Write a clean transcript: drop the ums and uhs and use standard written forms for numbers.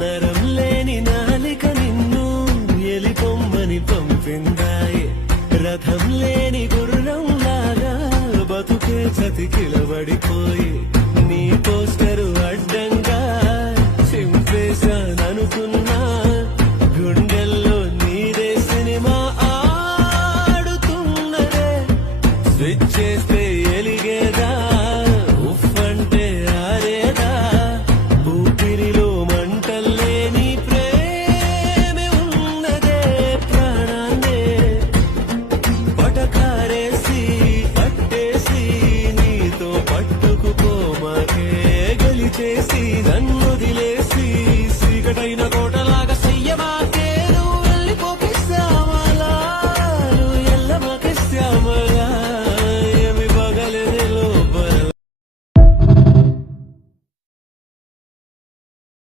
నరం లేని నాలిక నిన్ను ఎలిపొమ్మని పంపిందాయే రథం లేని గుర్రం లాగా బతుకే చతికిలబడిపోయి నీ పోస్టరు అడ్డంగా చింపేశాననుకున్నా గుండెల్లో నీదే సినిమా ఆడుతున్నదే స్విచ్ చేస్తే ఎలిగేదా ఉఫ్ అంటే ఆరేదా ఊపిరిలో మంటల్లే నీ ప్రేమే ఉన్నదే ప్రాణాన్నే పటకారేసి పట్టేసి నీతో పట్టుకుపోమాకే గలిచేసి నన్ను